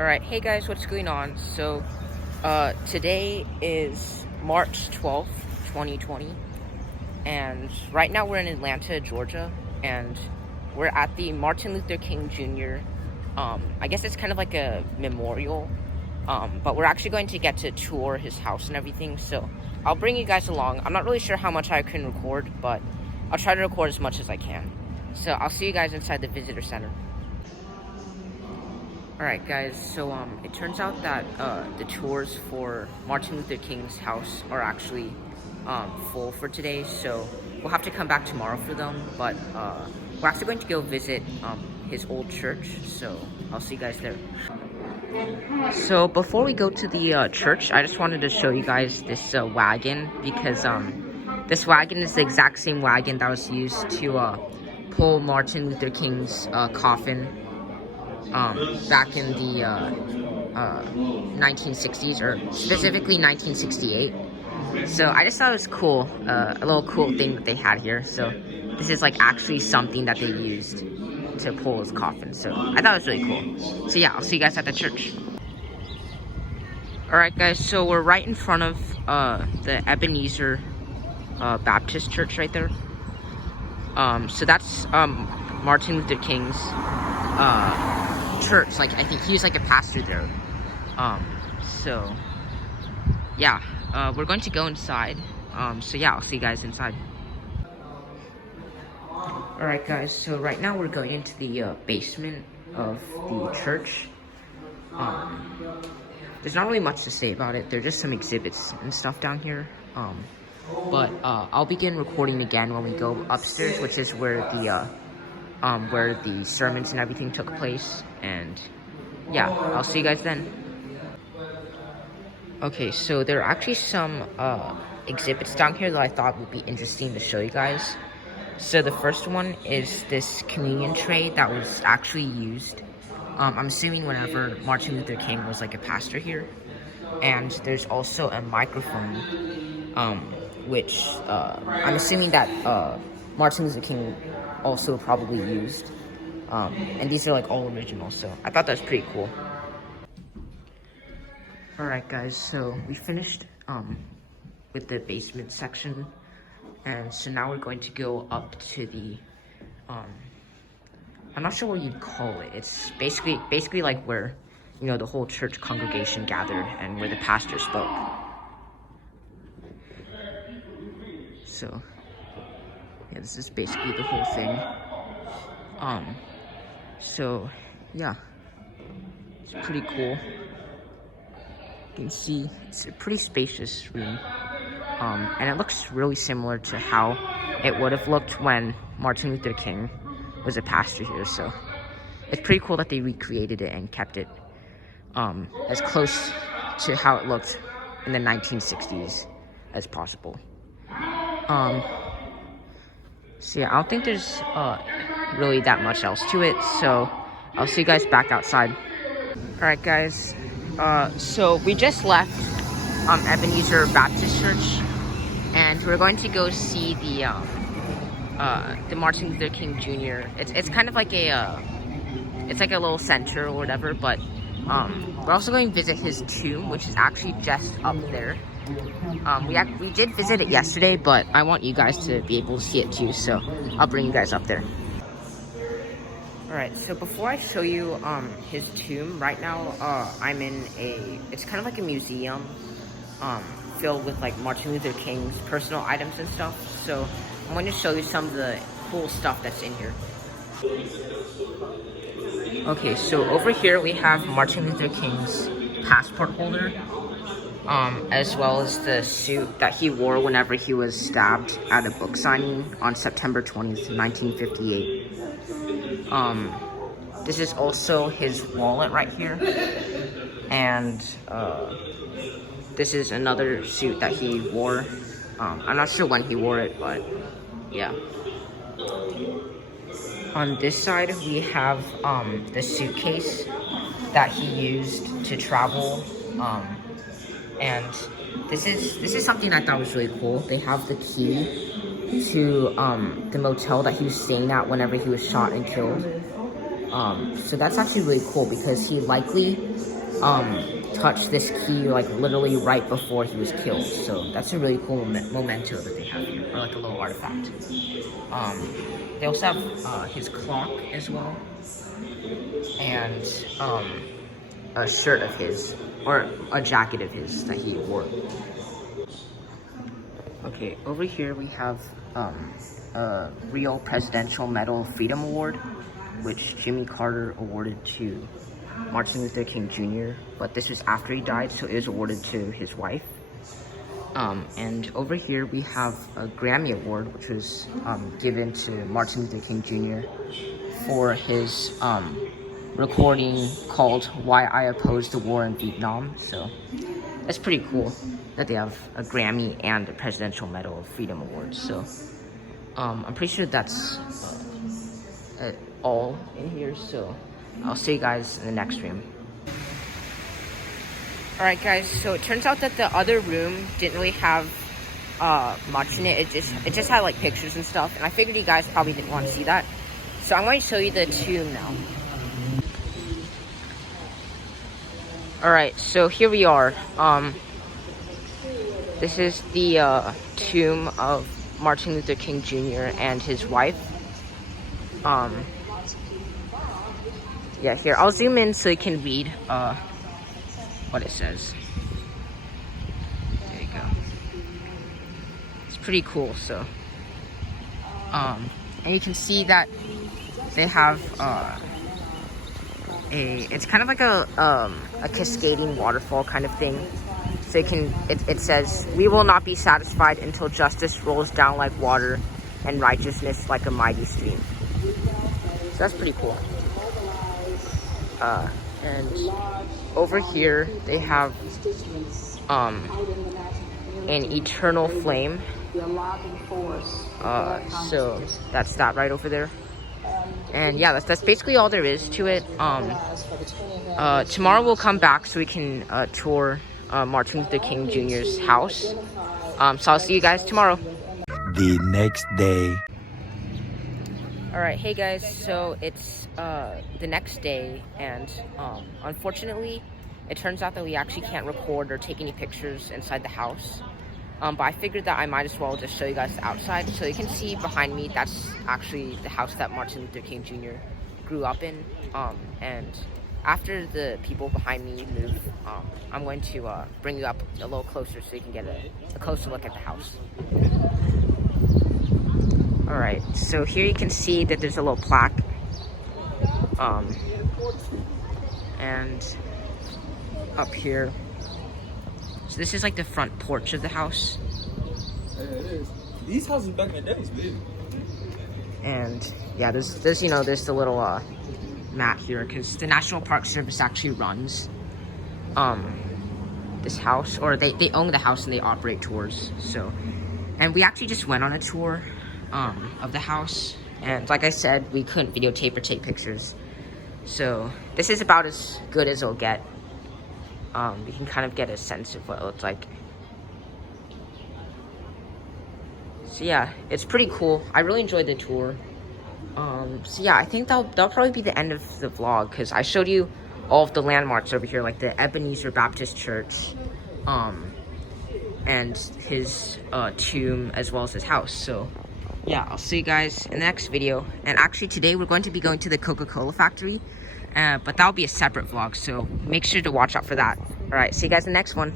Alright, hey guys, what's going on? So, today is March 12th, 2020, and right now we're in Atlanta, Georgia, and we're at the Martin Luther King Jr., I guess it's kind of like a memorial, but we're actually going to get to tour his house and everything, so I'll bring you guys along. I'm not really sure how much I can record, but I'll try to record as much as I can. So, I'll see you guys inside the visitor center. Alright guys, so it turns out that the tours for Martin Luther King's house are actually full for today, so we'll have to come back tomorrow for them, but we're actually going to go visit his old church, so I'll see you guys there. So before we go to the church, I just wanted to show you guys this wagon, because this wagon is the exact same wagon that was used to pull Martin Luther King's coffin back in the 1960s, or specifically 1968. So I just thought it was cool, a little cool thing that they had here. So this is like actually something that they used to pull his coffin. So I thought it was really cool. So yeah, I'll see you guys at the church. Alright guys, so we're right in front of the Ebenezer Baptist Church right there. So that's Martin Luther King's church. Like, I think he was like a pastor there. So yeah, we're going to go inside. So yeah, I'll see you guys inside. Alright guys, so right now we're going into the basement of the church. There's not really much to say about it. There are just some exhibits and stuff down here. But I'll begin recording again when we go upstairs, which is where the sermons and everything took place. And yeah, I'll see you guys then. Okay, so there are actually some exhibits down here that I thought would be interesting to show you guys. So the first one is this communion tray that was actually used, I'm assuming whenever Martin Luther King was like a pastor here. And there's also a microphone, which I'm assuming that Martin Luther King also probably used. And these are like all original, so I thought that was pretty cool. Alright guys, so we finished with the basement section, and so now we're going to go up to the I'm not sure what you'd call it. It's basically like where, you know, the whole church congregation gathered and where the pastor spoke. So yeah, this is basically the whole thing. So yeah, it's pretty cool. You can see it's a pretty spacious room, and it looks really similar to how it would have looked when Martin Luther King was a pastor here. So it's pretty cool that they recreated it and kept it as close to how it looked in the 1960s as possible. So yeah, I don't think there's really that much else to it, so I'll see you guys back outside. Alright guys, so we just left Ebenezer Baptist Church, and we're going to go see the Martin Luther King Jr. It's kind of like it's like a little center or whatever, but we're also going to visit his tomb, which is actually just up there. We did visit it yesterday, but I want you guys to be able to see it too, so I'll bring you guys up there. Alright, so before I show you his tomb, right now I'm in it's kind of like a museum filled with like Martin Luther King's personal items and stuff. So I'm going to show you some of the cool stuff that's in here. Okay, so over here we have Martin Luther King's passport holder, as well as the suit that he wore whenever he was stabbed at a book signing on September 20th, 1958. This is also his wallet right here, and this is another suit that he wore. I'm not sure when he wore it, but yeah. On this side we have the suitcase that he used to travel, and this is something I thought was really cool. They have the key to the motel that he was staying at whenever he was shot and killed. So that's actually really cool, because he likely touched this key like literally right before he was killed. So that's a really cool memento that they have here, or like a little artifact. They also have his clock as well, and a shirt of his, or a jacket of his that he wore. Okay, over here we have a real Presidential Medal of Freedom Award, which Jimmy Carter awarded to Martin Luther King Jr., but this was after he died, so it was awarded to his wife. And over here we have a Grammy Award, which was given to Martin Luther King Jr. for his recording called Why I Oppose the War in Vietnam. So that's pretty cool that they have a Grammy and a Presidential Medal of Freedom Award. So I'm pretty sure that's all in here, so I'll see you guys in the next room. Alright guys, so it turns out that the other room didn't really have much in it. It just had like pictures and stuff, and I figured you guys probably didn't want to see that. So I'm going to show you the tomb now. Alright, so here we are. This is the tomb of Martin Luther King Jr. and his wife. Yeah, here, I'll zoom in so you can read what it says. There you go. It's pretty cool, so. And you can see that they have it's kind of like a cascading waterfall kind of thing. So it says, "We will not be satisfied until justice rolls down like water and righteousness like a mighty stream." So that's pretty cool. And over here they have an eternal flame. So that's that right over there. And yeah, that's basically all there is to it. Tomorrow we'll come back so we can tour Martin Luther King Jr.'s house. So I'll see you guys tomorrow. The next day. Alright, hey guys, so it's the next day, and unfortunately it turns out that we actually can't record or take any pictures inside the house. But I figured that I might as well just show you guys the outside. So you can see behind me, that's actually the house that Martin Luther King Jr. grew up in. And after the people behind me move, I'm going to bring you up a little closer so you can get a closer look at the house. Alright, so here you can see that there's a little plaque. And up here. So this is like the front porch of the house. Yeah, it is. These houses back in the day was big. And yeah, there's there's the little mat here, because the National Park Service actually runs this house, or they own the house and they operate tours. So, and we actually just went on a tour of the house, and like I said, we couldn't videotape or take pictures. So this is about as good as it'll get. You can kind of get a sense of what it looks like. So yeah, it's pretty cool. I really enjoyed the tour. So yeah, I think that'll probably be the end of the vlog, because I showed you all of the landmarks over here, like the Ebenezer Baptist Church, and his tomb, as well as his house. So yeah, I'll see you guys in the next video. And actually today we're going to be going to the Coca-Cola factory, but that'll be a separate vlog, so make sure to watch out for that. Alright, see you guys in the next one.